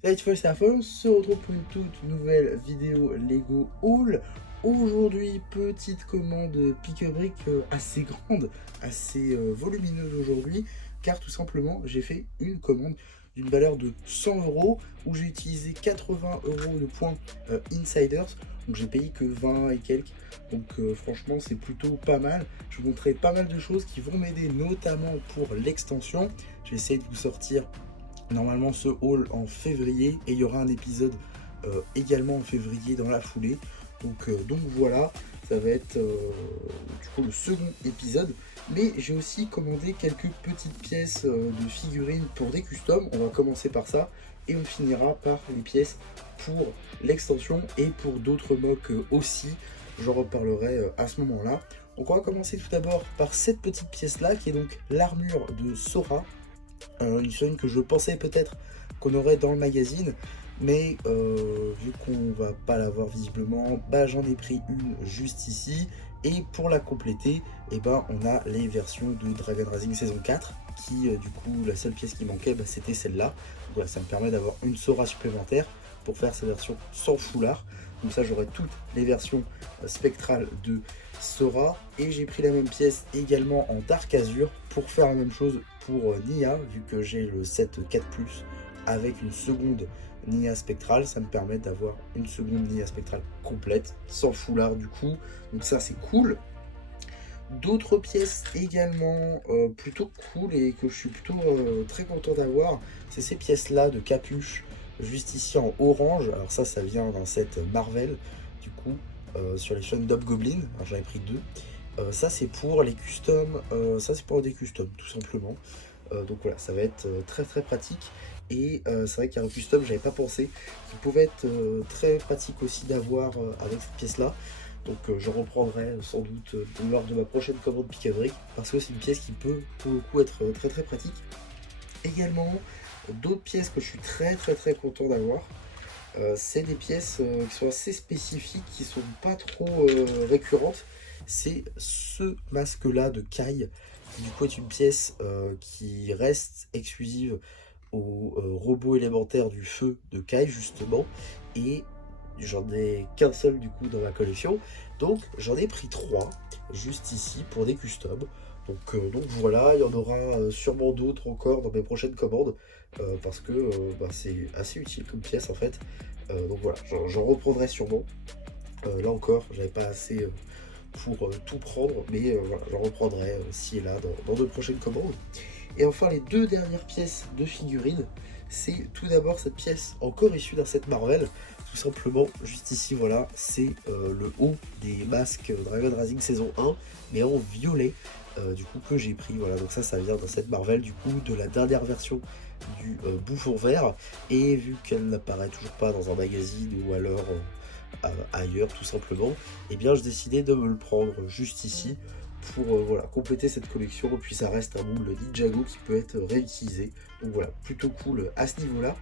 Salut tout c'est Afon, on se retrouve pour une toute nouvelle vidéo Lego Haul. Aujourd'hui, petite commande pique-brique assez grande, assez volumineuse aujourd'hui, car tout simplement j'ai fait une commande d'une valeur de 100 € où j'ai utilisé 80 € de points Insiders, donc j'ai payé que 20 et quelques, donc franchement c'est plutôt pas mal. Je vous montrerai pas mal de choses qui vont m'aider notamment pour l'extension. Je vais essayer de vous sortir normalement ce haul en février et il y aura un épisode également en février dans la foulée. Donc voilà, ça va être du coup le second épisode. Mais j'ai aussi commandé quelques petites pièces de figurines pour des customs. On va commencer par ça et on finira par les pièces pour l'extension et pour d'autres mocks aussi. J'en reparlerai à ce moment-là. Donc on va commencer tout d'abord par cette petite pièce là qui est donc l'armure de Sora, une chaîne que je pensais peut-être qu'on aurait dans le magazine, mais vu qu'on va pas l'avoir visiblement, bah, j'en ai pris une juste ici. Et pour la compléter, et ben, on a les versions de Dragon Rising saison 4 qui du coup la seule pièce qui manquait, bah, c'était celle-là. Voilà, ça me permet d'avoir une Sora supplémentaire pour faire sa version sans foulard. Comme ça j'aurai toutes les versions spectrales de Sora. Et j'ai pris la même pièce également en Dark Azure pour faire la même chose pour Nia, vu que j'ai le set 4+, avec une seconde Nia spectrale. Ça me permet d'avoir une seconde Nia spectrale complète, sans foulard du coup. Donc ça c'est cool. D'autres pièces également plutôt cool et que je suis plutôt très content d'avoir, c'est ces pièces là de capuche, juste ici en orange. Alors ça vient d'un set Marvel du coup, sur les chaînes d'Hobgoblin. Alors j'en ai pris deux. Ça c'est pour les customs, ça c'est pour des customs tout simplement. Donc voilà, ça va être très très pratique. Et c'est vrai qu'il y a un custom, j'avais pas pensé, qui pouvait être très pratique aussi d'avoir avec cette pièce là. Donc je reprendrai sans doute lors de ma prochaine commande pique-brique, parce que c'est une pièce qui peut pour le coup être très très pratique. Également, d'autres pièces que je suis très très très content d'avoir, c'est des pièces qui sont assez spécifiques, qui sont pas trop récurrentes. C'est ce masque là de Kai, qui du coup est une pièce qui reste exclusive au robot élémentaire du feu de Kai justement. Et j'en ai qu'un seul du coup dans ma collection, donc j'en ai pris trois juste ici pour des customs. Donc voilà, il y en aura sûrement d'autres encore dans mes prochaines commandes, parce que bah, c'est assez utile comme pièce en fait. Donc voilà, j'en reprendrai sûrement. Là encore, j'avais pas assez pour tout prendre, mais voilà, j'en reprendrai ci et là dans de prochaines commandes. Et enfin, les deux dernières pièces de figurines, c'est tout d'abord cette pièce encore issue d'un set Marvel. Tout simplement, juste ici, voilà, c'est le haut des masques Dragon Rising saison 1, mais en violet, du coup, que j'ai pris. Voilà, donc ça vient d'un set Marvel, du coup, de la dernière version du bouffon vert. Et vu qu'elle n'apparaît toujours pas dans un magazine ou alors ailleurs, tout simplement, et bien, je décidais de me le prendre juste ici pour voilà, compléter cette collection. Et puis ça reste un moule Ninjago qui peut être réutilisé. Donc voilà, plutôt cool à ce niveau-là.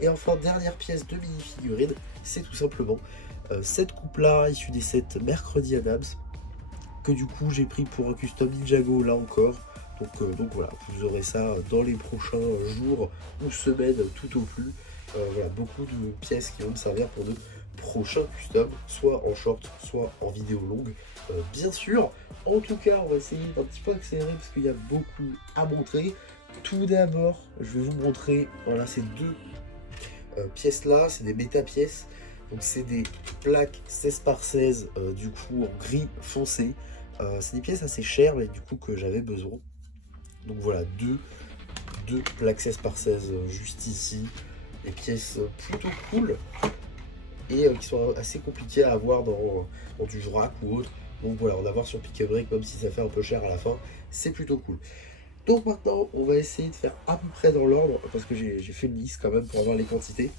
Et enfin, dernière pièce de mini-figurine, c'est tout simplement cette coupe-là, issue des sets Mercredi Adams, que du coup j'ai pris pour un custom Ninjago là encore. Donc voilà, vous aurez ça dans les prochains jours ou semaines tout au plus. Voilà, beaucoup de pièces qui vont me servir pour de prochains customs, soit en short, soit en vidéo longue, bien sûr. En tout cas, on va essayer d'un petit peu accélérer parce qu'il y a beaucoup à montrer. Tout d'abord, je vais vous montrer, voilà, ces deux pièces là, c'est des méta pièces. Donc c'est des plaques 16x16 du coup en gris foncé. C'est des pièces assez chères mais du coup que j'avais besoin. Donc voilà, deux plaques 16x16 juste ici. Des pièces plutôt cool et qui sont assez compliquées à avoir dans du vrac ou autre. Donc voilà, en avoir sur Pick-a-Brick, même si ça fait un peu cher à la fin, c'est plutôt cool. Donc maintenant, on va essayer de faire à peu près dans l'ordre, parce que j'ai fait une liste quand même pour avoir les quantités.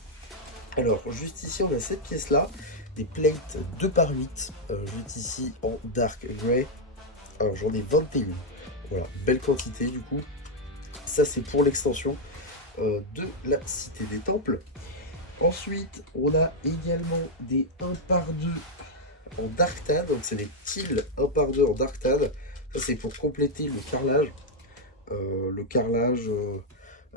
Alors, juste ici, on a cette pièce-là, des plates 2x8, juste ici en dark grey. Alors, j'en ai 21. Voilà, belle quantité du coup. Ça, c'est pour l'extension de la Cité des Temples. Ensuite, on a également des 1x2 en dark tan, donc c'est des tiles 1x2 en dark tan. Ça, c'est pour compléter le carrelage.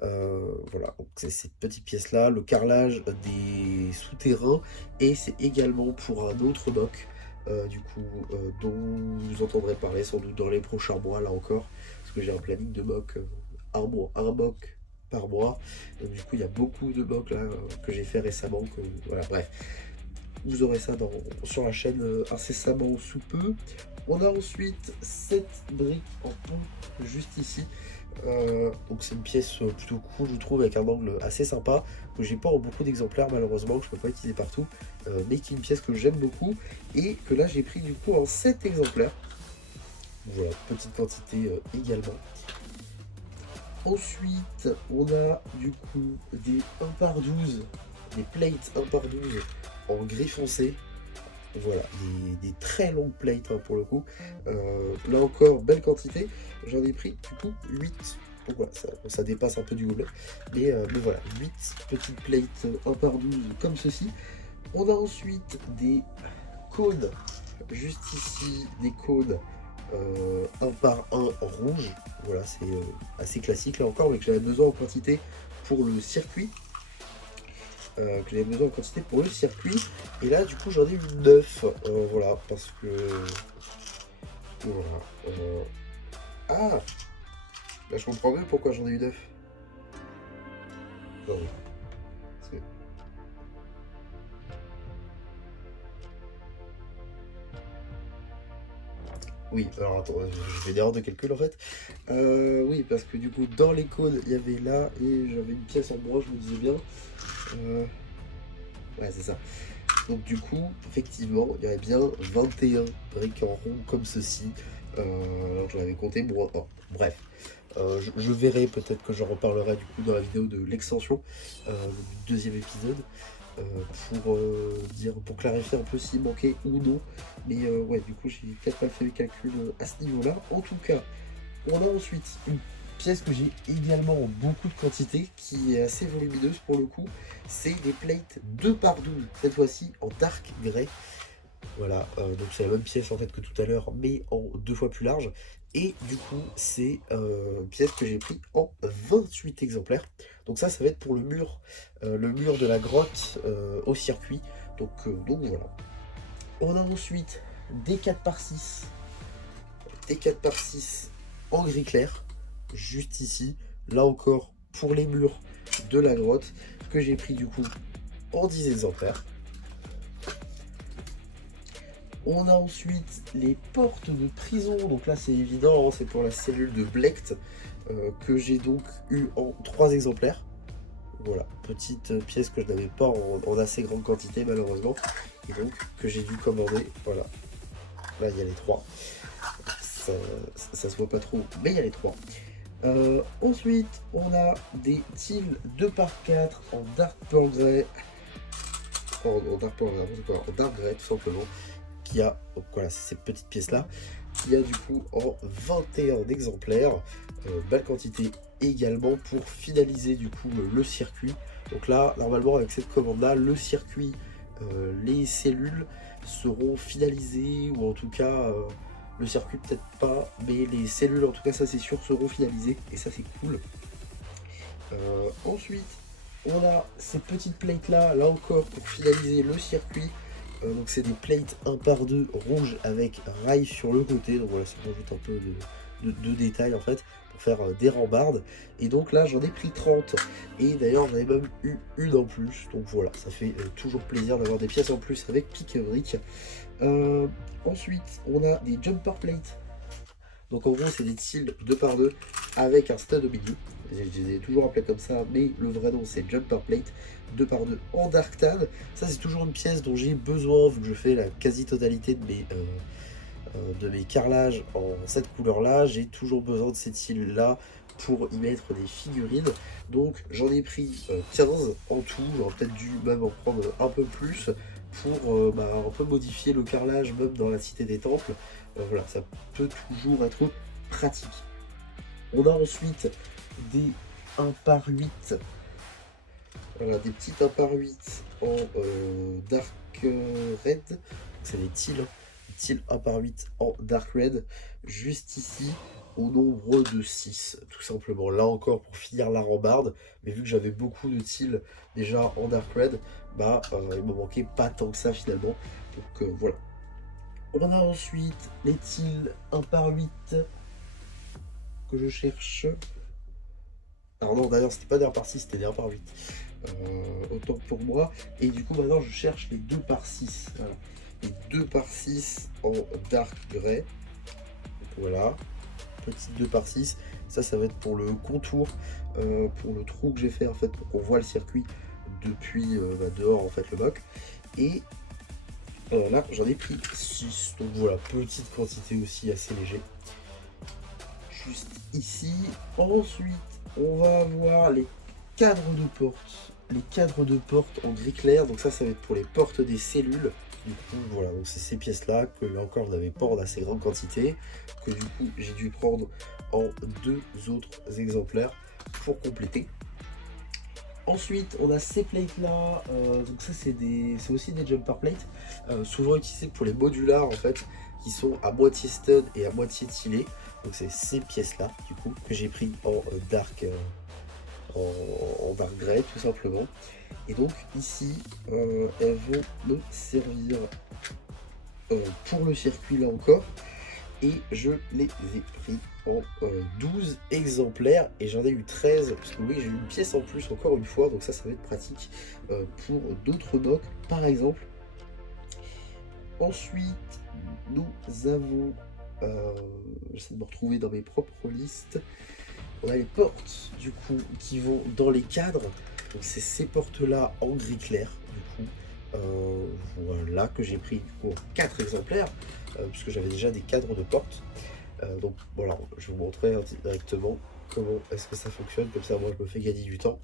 Voilà, donc c'est cette petite pièce-là, le carrelage des souterrains, et c'est également pour un autre mock, du coup, dont vous entendrez parler sans doute dans les prochains mois, là encore, parce que j'ai un planning de mock, un mock par mois, donc du coup il y a beaucoup de mocks là que j'ai fait récemment, voilà, bref, vous aurez ça sur la chaîne incessamment sous peu. On a ensuite cette brique en pont juste ici. Donc c'est une pièce plutôt cool, je trouve, avec un angle assez sympa, que j'ai pas en beaucoup d'exemplaires malheureusement, que je peux pas utiliser partout, mais qui est une pièce que j'aime beaucoup et que là j'ai pris du coup en 7 exemplaires. Voilà, petite quantité également. Ensuite, on a du coup des 1 par 12, des plates 1 par 12 en gris foncé. Voilà, des très longues plates hein, pour le coup. Là encore, belle quantité. J'en ai pris du coup 8. Donc voilà, ça dépasse un peu du gobelet. Mais voilà, 8 petites plates 1 par 12 comme ceci. On a ensuite des cônes, juste ici, des cônes 1 par 1 rouge. Voilà, c'est assez classique là encore, mais que j'avais besoin en quantité pour le circuit. Que j'avais besoin en quantité pour le circuit. Et là, du coup, j'en ai eu 9. Voilà, parce que... Voilà. Ah, là, je comprends mieux pourquoi j'en ai eu 9. Non, oui. C'est- Oui, alors attends, je fais une erreur de calcul en fait. Oui, parce que du coup, dans les codes, il y avait là, et j'avais une pièce en bois, je me disais bien. Ouais, c'est ça. Donc du coup, effectivement, il y avait bien 21 briques en rond comme ceci. Alors j'en avais compté moins 1. Bref, je verrai, peut-être que j'en reparlerai du coup dans la vidéo de l'extension du deuxième épisode. Pour clarifier un peu s'il manquait ou non. Mais ouais, du coup, j'ai peut-être pas fait les calculs à ce niveau-là. En tout cas, on a ensuite une pièce que j'ai également en beaucoup de quantité, qui est assez volumineuse pour le coup. C'est des plates 2 par 12, cette fois-ci en dark grey. Voilà, donc c'est la même pièce en fait que tout à l'heure, mais en 2 fois plus large. Et du coup, c'est une pièce que j'ai pris en 28 exemplaires. Donc ça va être pour le mur de la grotte au circuit. Donc voilà. On a ensuite des 4 par 6, des 4 par 6 en gris clair, juste ici. Là encore, pour les murs de la grotte, que j'ai pris du coup en 10 exemplaires. On a ensuite les portes de prison, donc là c'est évident, hein, c'est pour la cellule de Blecht, que j'ai donc eu en 3 exemplaires. Voilà, petite pièce que je n'avais pas en assez grande quantité malheureusement, et donc que j'ai dû commander. Voilà, là il y a les 3. Ça se voit pas trop, mais il y a les 3. Ensuite, on a des tiles 2 par 4 en Dark Pearl Grey, en Dark Grey tout simplement, qui a, donc voilà, c'est cette petite pièce là, qui a du coup en 21 exemplaires, belle quantité également pour finaliser du coup le circuit. Donc là, normalement avec cette commande là, le circuit, les cellules seront finalisées, ou en tout cas le circuit peut-être pas, mais les cellules en tout cas ça c'est sûr seront finalisées, et ça c'est cool. Ensuite, on a ces petites plates là encore pour finaliser le circuit. Donc c'est des plates 1 par 2 rouges avec rail sur le côté. Donc voilà, ça rajoute un peu de détails en fait pour faire des rambardes. Et donc là j'en ai pris 30. Et d'ailleurs j'en ai même eu une en plus. Donc voilà, ça fait toujours plaisir d'avoir des pièces en plus avec pique-brique. Ensuite, on a des jumper plates. Donc en gros, c'est des tiles 2 par 2 avec un stud au milieu. Je les ai toujours appelés comme ça, mais le vrai nom c'est Jumper Plate 2 par 2 en Dark Tan. Ça c'est toujours une pièce dont j'ai besoin, vu que je fais la quasi-totalité de mes carrelages en cette couleur-là. J'ai toujours besoin de ces tiles-là pour y mettre des figurines. Donc j'en ai pris 15 en tout. J'aurais peut-être dû même en prendre un peu plus pour un peu modifier le carrelage même dans la cité des temples. Voilà, ça peut toujours être pratique. On a ensuite des 1 par 8. Voilà, des petites 1 par 8 en Dark Red. C'est des tiles 1 par 8 en Dark Red. Juste ici. au nombre de 6, tout simplement. Là encore, pour finir la rambarde, mais vu que j'avais beaucoup de tiles déjà en Dark Red, bah, il me manquait pas tant que ça finalement. Donc voilà. On a ensuite les tiles 1 par 8 que je cherche. Alors non, d'ailleurs, c'était pas des 1 par 6, c'était des 1 par 8. Autant pour moi. Et du coup, maintenant, je cherche les 2 par 6. Voilà. Les 2 par 6 en Dark Grey. Donc, voilà. Petite 2 par 6. Ça va être pour le contour, pour le trou que j'ai fait, en fait, pour qu'on voit le circuit depuis dehors, en fait, le mock. Et là, j'en ai pris 6. Donc voilà, petite quantité aussi, assez léger. Juste ici. Ensuite, on va avoir les cadres de porte. Les cadres de porte en gris clair. Donc ça va être pour les portes des cellules. Du coup, voilà, donc c'est ces pièces-là que là encore, je n'avais pas en assez grande quantité. Que du coup, j'ai dû prendre en 2 autres exemplaires pour compléter. Ensuite, on a ces plates-là. Donc ça, c'est aussi des jumper plates. Souvent utilisés pour les modulars, en fait, qui sont à moitié stud et à moitié tilés. Donc c'est ces pièces-là, du coup, que j'ai pris en dark grey, tout simplement. Et donc ici, elles vont me servir pour le circuit, là encore. Et je les ai pris en 12 exemplaires et j'en ai eu 13 parce que oui, j'ai eu une pièce en plus encore une fois, donc ça va être pratique pour d'autres mocks par exemple. Ensuite, nous avons, j'essaie de me retrouver dans mes propres listes, on a les portes du coup qui vont dans les cadres. Donc c'est ces portes là en gris clair du coup. Voilà, que j'ai pris du coup 4 exemplaires puisque j'avais déjà des cadres de porte. Donc voilà, je vous montrerai directement comment est-ce que ça fonctionne, comme ça moi je me fais gagner du temps.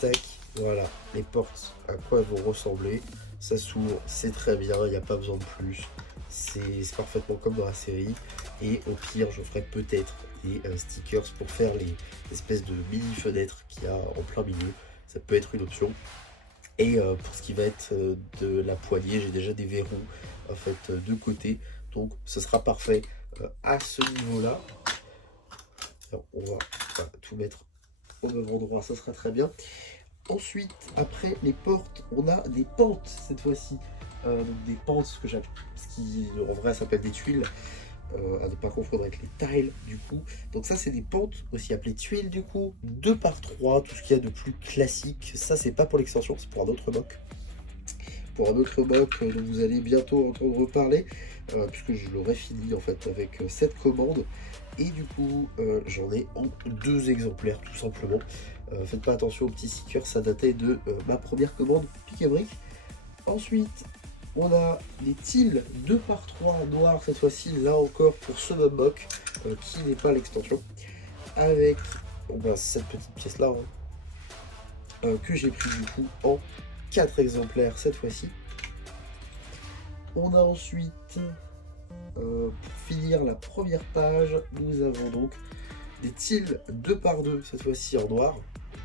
Tac, voilà, les portes, à quoi elles vont ressembler. Ça s'ouvre, c'est très bien, il n'y a pas besoin de plus. C'est parfaitement comme dans la série. Et au pire, je ferai peut-être des stickers pour faire les espèces de mini fenêtres qu'il y a en plein milieu. Ça peut être une option. Et pour ce qui va être de la poignée, j'ai déjà des verrous en fait de côté. Donc ce sera parfait à ce niveau-là. On va tout mettre au même endroit, ça sera très bien. Ensuite, après les portes, on a des pentes cette fois-ci. Donc des pentes, ce qui en vrai s'appelle des tuiles. À ne pas confondre avec les tiles du coup. Donc ça c'est des pentes aussi appelées tuiles du coup, 2 par 3, tout ce qu'il y a de plus classique. Ça c'est pas pour l'extension, c'est pour un autre mock. Pour un autre mock dont vous allez bientôt entendre parler, puisque je l'aurai fini en fait avec cette commande. Et du coup j'en ai en 2 exemplaires tout simplement. Faites pas attention aux petits stickers, ça datait de ma première commande Pick-a-Brick. Ensuite, on a les tiles 2 par 3 noirs cette fois-ci, là encore pour ce même mock qui n'est pas l'extension. Avec cette petite pièce là que j'ai pris du coup en 4 exemplaires cette fois-ci. On a ensuite, pour finir la première page, nous avons donc des tiles 2 par 2 cette fois-ci en noir.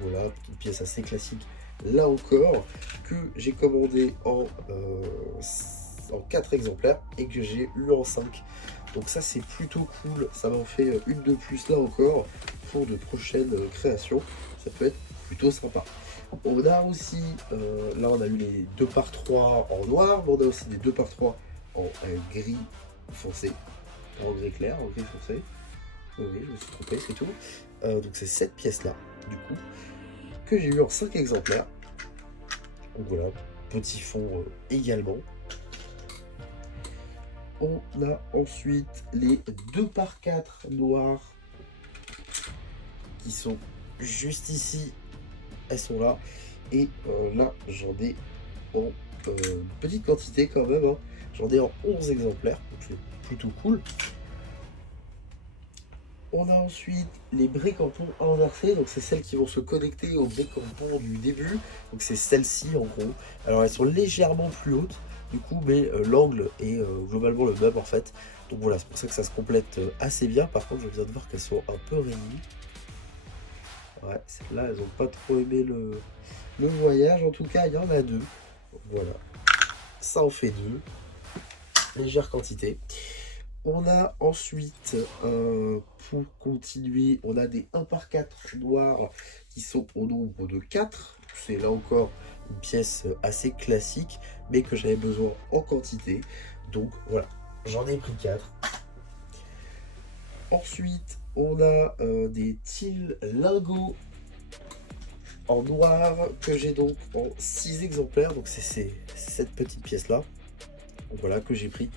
Voilà, petite pièce assez classique. Là encore, que j'ai commandé en 4 exemplaires et que j'ai eu en 5. Donc ça c'est plutôt cool, ça m'en fait une de plus là encore pour de prochaines créations. Ça peut être plutôt sympa. On a aussi, là on a eu les 2 par 3 en noir, mais on a aussi des 2 par 3 en gris foncé, en gris clair, en gris foncé. Oui, je me suis trompé, c'est tout. Donc c'est cette pièce là, du coup, que j'ai eu en 5 exemplaires. Donc voilà, petit fond également. On a ensuite les 2 par 4 noirs qui sont juste ici. Elles sont là. Et là, j'en ai en petite quantité quand même. Hein. J'en ai en 11 exemplaires. Donc c'est plutôt cool. On a ensuite les briques en pont inversées, donc c'est celles qui vont se connecter aux briques en pont du début. Donc c'est celles-ci en gros. Alors elles sont légèrement plus hautes du coup, mais l'angle est globalement le même en fait. Donc voilà, c'est pour ça que ça se complète assez bien. Par contre, je viens de voir qu'elles sont un peu rainies. Ouais, celles-là, elles n'ont pas trop aimé le voyage. En tout cas, il y en a 2. Voilà, ça en fait 2. Légère quantité. On a ensuite, pour continuer, on a des 1 par 4 noirs qui sont au nombre de 4. C'est là encore une pièce assez classique, mais que j'avais besoin en quantité. Donc voilà, j'en ai pris 4. Ensuite, on a des tiles lingots en noir que j'ai donc en 6 exemplaires. Donc c'est cette petite pièce-là. Donc voilà, que j'ai pris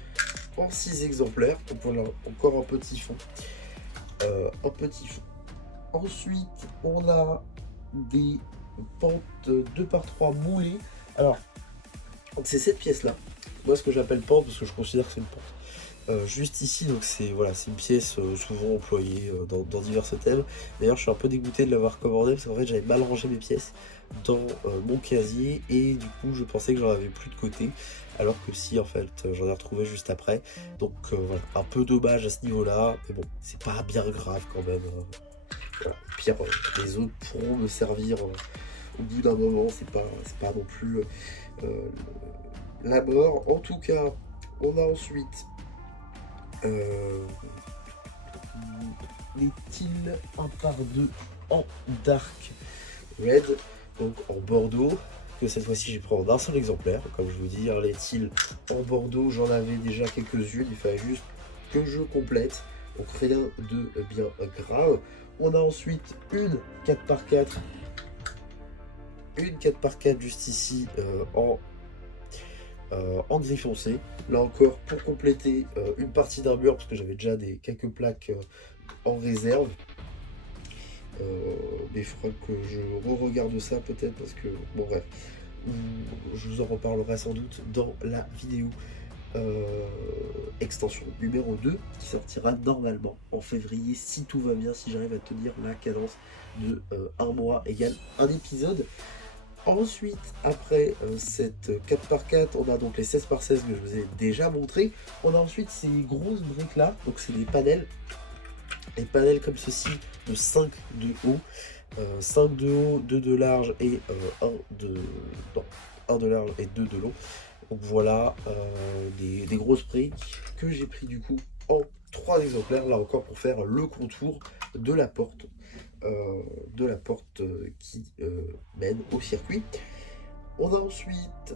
en 6 exemplaires. Donc voilà, encore un petit fond. Un petit fond. Ensuite, on a des pentes 2 par 3 moulées. Alors, c'est cette pièce-là. Moi, ce que j'appelle pente, parce que je considère que c'est une pente. Juste ici, donc c'est voilà, c'est une pièce souvent employée dans divers thèmes. D'ailleurs, je suis un peu dégoûté de l'avoir commandé parce qu'en fait, j'avais mal rangé mes pièces dans mon casier et du coup, je pensais que j'en avais plus de côté, alors que si, en fait, j'en ai retrouvé juste après. Donc voilà, un peu dommage à ce niveau-là, mais bon, c'est pas bien grave quand même. Voilà. Pire, les autres pourront me servir au bout d'un moment, c'est pas non plus la mort. En tout cas, on a ensuite les tiles 1 par 2 en dark red, donc en bordeaux, que cette fois-ci j'ai pris en un seul exemplaire. Comme je vous dis, les tiles en bordeaux, j'en avais déjà quelques-unes, il fallait juste que je complète, donc rien de bien grave. On a ensuite une 4 par 4, une 4 par 4 juste ici en gris foncé. Là encore, pour compléter une partie d'armure, parce que j'avais déjà quelques plaques en réserve. Mais il faudra que je re-regarde ça peut-être, parce que, bon bref, je vous en reparlerai sans doute dans la vidéo extension numéro 2 qui sortira normalement en février si tout va bien, si j'arrive à tenir la cadence de 1 mois égale un épisode. Ensuite, après cette 4 par 4, on a donc les 16 par 16 que je vous ai déjà montré. On a ensuite ces grosses briques là, donc c'est des panels. Des panels comme ceci de 5 de haut. 5 de haut, 2 de large et 1 de large et 2 de long. Donc voilà, des grosses briques que j'ai pris du coup en 3 exemplaires, là encore pour faire le contour de la porte. Qui mène au circuit. On a ensuite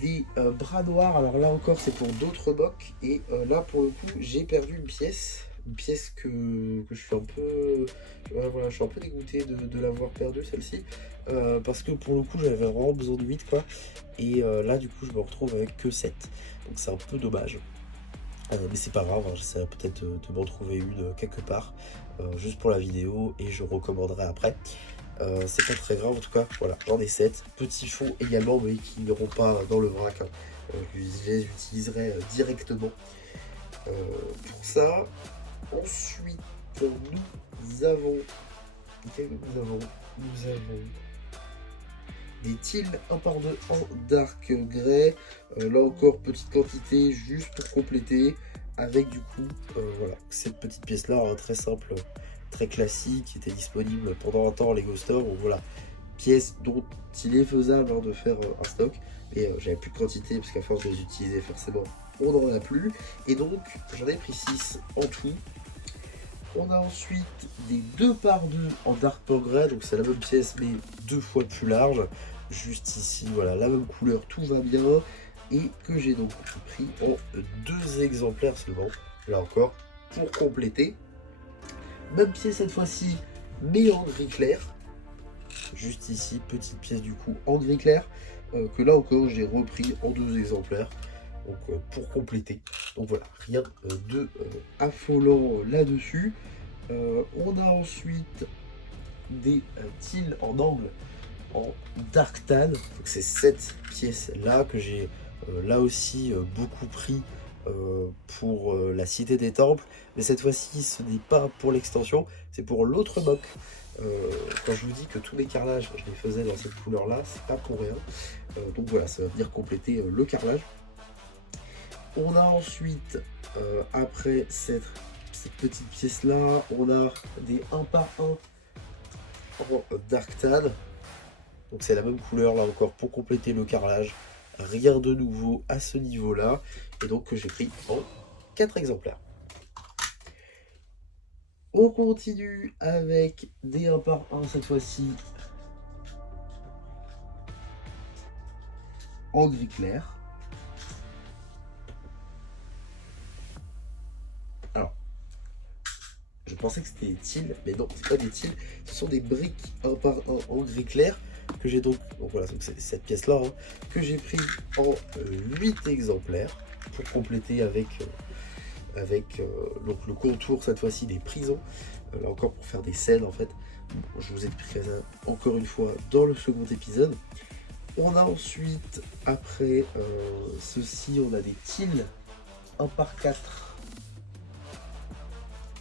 des bras noirs. Alors là encore, c'est pour d'autres mocs. Et là, pour le coup, j'ai perdu une pièce. Une pièce que je suis un peu... voilà, je suis un peu dégoûté de l'avoir perdue, celle-ci. Parce que pour le coup, j'avais vraiment besoin de 8, quoi. Et là, du coup, je me retrouve avec que 7. Donc c'est un peu dommage. Mais c'est pas grave, hein, j'essaierai peut-être de m'en trouver une quelque part, juste pour la vidéo, et je recommanderai après. C'est pas très grave en tout cas, voilà, j'en ai 7. Petits fonds également, mais qui n'iront pas dans le vrac, hein. Je les utiliserai directement pour ça. Ensuite, nous avons des tiles 1 par 2 en dark grey. Là encore, petite quantité juste pour compléter. Avec du coup, voilà, cette petite pièce là, hein, très simple, très classique, qui était disponible pendant un temps en Lego Store. Donc voilà, pièce dont il est faisable, hein, de faire un stock. Mais j'avais plus de quantité parce qu'à force de les utiliser, forcément, on n'en a plus. Et donc, j'en ai pris 6 en tout. On a ensuite des 2 par 2 en dark grey, donc c'est la même pièce mais 2 fois plus large. Juste ici, voilà, la même couleur, tout va bien. Et que j'ai donc pris en 2 exemplaires seulement, là encore, pour compléter. Même pièce cette fois-ci, mais en gris clair. Juste ici, petite pièce du coup en gris clair, que là encore j'ai repris en 2 exemplaires. Donc pour compléter. Donc voilà, rien de affolant là-dessus. On a ensuite des tiles en angle en dark tan. C'est cette pièce là que j'ai là aussi beaucoup pris pour la Cité des Temples. Mais cette fois-ci, ce n'est pas pour l'extension, c'est pour l'autre mock. Quand je vous dis que tous les carrelages, je les faisais dans cette couleur-là, c'est pas pour rien. Donc voilà, ça va venir compléter le carrelage. On a ensuite, après cette petite pièce-là, on a des 1 par 1 en dark tan. Donc c'est la même couleur là encore pour compléter le carrelage. rien de nouveau à ce niveau-là, et donc que j'ai pris en 4 exemplaires. On continue avec des 1 par 1 cette fois-ci en gris clair. Alors, je pensais que c'était des tiles, mais non, c'est pas des tiles, ce sont des briques 1 par 1 en gris clair que j'ai donc voilà, donc c'est cette pièce-là hein, que j'ai pris en 8 exemplaires pour compléter avec donc le contour cette fois-ci des prisons, là encore pour faire des scènes en fait. Bon, je vous expliquerai ça encore une fois dans le second épisode. On a ensuite, après ceci, on a des tiles 1 par 4.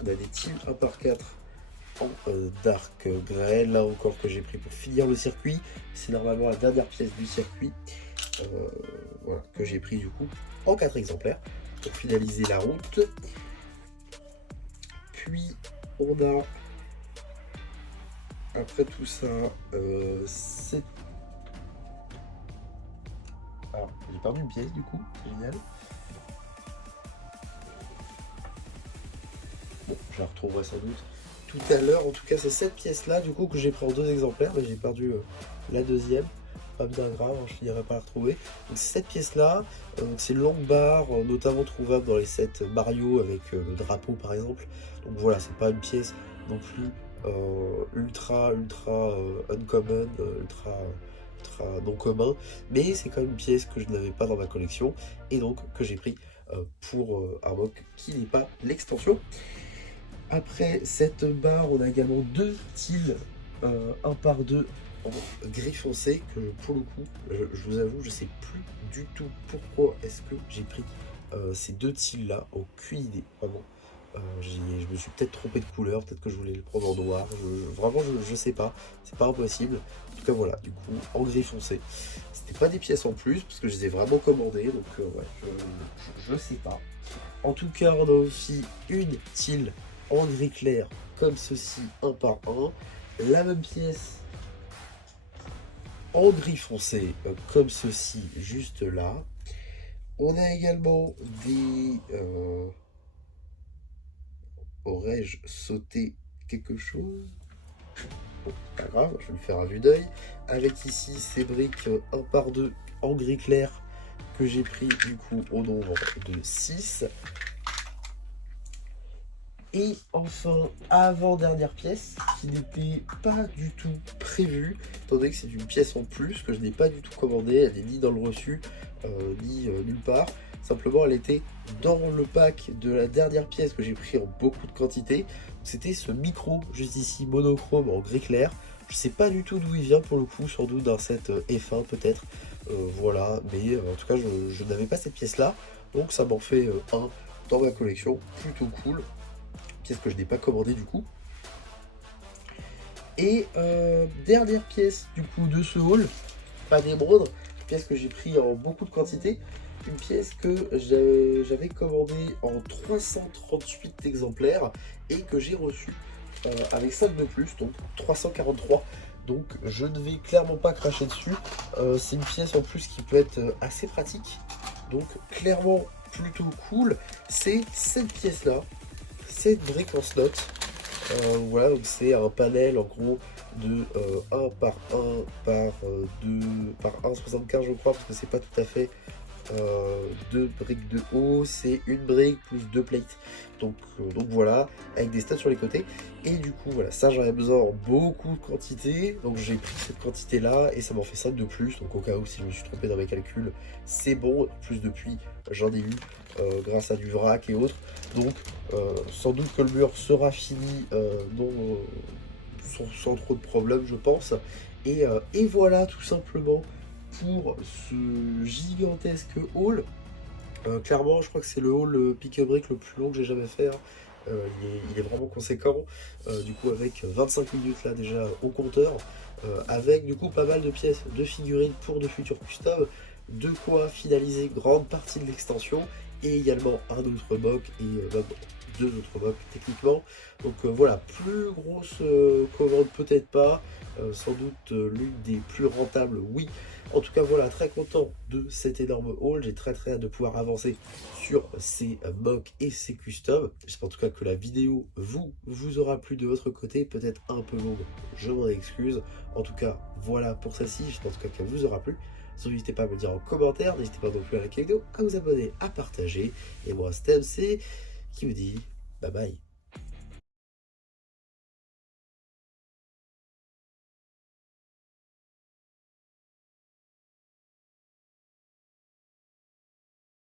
On a des tiles 1 par 4 en dark grey, là encore que j'ai pris pour finir le circuit. C'est normalement la dernière pièce du circuit, voilà, que j'ai pris du coup en 4 exemplaires pour finaliser la route. Puis on a, après tout ça, c'est... Alors, j'ai perdu une pièce du coup, c'est génial. Bon, je la retrouverai sans doute tout à l'heure. En tout cas, c'est cette pièce-là du coup que j'ai pris en 2 exemplaires, mais j'ai perdu la deuxième. Pas bien grave, je finirai par la retrouver. Donc c'est cette pièce-là, c'est long bar, notamment trouvable dans les sets Mario avec le drapeau par exemple. Donc voilà, c'est pas une pièce non plus ultra uncommon, ultra non commun, mais c'est quand même une pièce que je n'avais pas dans ma collection et donc que j'ai pris pour un mock qui n'est pas l'extension. Après cette barre, on a également 2 tiles 1 par 2 en gris foncé que pour le coup, je vous avoue, je sais plus du tout pourquoi est-ce que j'ai pris ces 2 tiles là, aucune idée, vraiment. Je me suis peut-être trompé de couleur, peut-être que je voulais le prendre en noir, vraiment je sais pas, c'est pas impossible. En tout cas voilà, du coup en gris foncé. C'était pas des pièces en plus, parce que je les ai vraiment commandées, donc ouais, je sais pas. En tout cas, on a aussi une tile en gris clair, comme ceci, 1 par 1. La même pièce en gris foncé, comme ceci, juste là. On a également des... aurais-je sauté quelque chose? Bon, pas grave, je vais le faire à vue d'œil. Avec ici ces briques 1 par 2 en gris clair que j'ai pris du coup au nombre de 6. Et enfin, avant-dernière pièce, qui n'était pas du tout prévue, étant donné que c'est une pièce en plus, que je n'ai pas du tout commandée, elle n'est ni dans le reçu, ni nulle part. Simplement, elle était dans le pack de la dernière pièce que j'ai pris en beaucoup de quantité. C'était ce micro, juste ici, monochrome en gris clair. Je sais pas du tout d'où il vient pour le coup, sans doute d'un set F1 peut-être. Voilà, mais en tout cas, je n'avais pas cette pièce-là, donc ça m'en fait un dans ma collection, plutôt cool. Pièce que je n'ai pas commandée du coup. Et dernière pièce du coup de ce haul, pas des moindres, pièce que j'ai pris en beaucoup de quantité, une pièce que j'avais commandée en 338 exemplaires et que j'ai reçue avec 5 de plus, donc 343. Donc je ne vais clairement pas cracher dessus. C'est une pièce en plus qui peut être assez pratique, donc clairement plutôt cool. C'est cette pièce là, cette brique en slot. Voilà, donc c'est un panel en gros de 1 par 1 par 2 par 1,75 je crois, parce que c'est pas tout à fait 2 briques de haut, c'est une brique plus 2 plates. Donc voilà, avec des stats sur les côtés. Et du coup voilà, ça j'en ai besoin en beaucoup de quantité, donc j'ai pris cette quantité là et ça m'en fait 5 de plus, donc au cas où si je me suis trompé dans mes calculs, c'est bon. En plus depuis j'en ai eu grâce à du vrac et autres, donc sans doute que le mur sera fini sans trop de problèmes je pense. Et voilà tout simplement pour ce gigantesque haul. Clairement je crois que c'est le haul pick-a-brick le plus long que j'ai jamais fait, hein. Il est vraiment conséquent, du coup avec 25 minutes là déjà au compteur, avec du coup pas mal de pièces de figurines pour de futurs customs, de quoi finaliser grande partie de l'extension et également un autre mock et 2 autres mocks techniquement. Donc voilà, plus grosse commande peut-être pas, sans doute l'une des plus rentables, oui. En tout cas voilà, très content de cet énorme haul, j'ai très hâte de pouvoir avancer sur ces mocks et ces customs. J'espère en tout cas que la vidéo vous aura plu de votre côté, peut-être un peu longue, je m'en excuse. En tout cas voilà pour celle-ci, j'espère en tout cas qu'elle vous aura plu. N'hésitez pas à me le dire en commentaire, n'hésitez pas non plus à liker la vidéo, à vous abonner, à partager. Et moi c'était MC qui vous dit bye bye.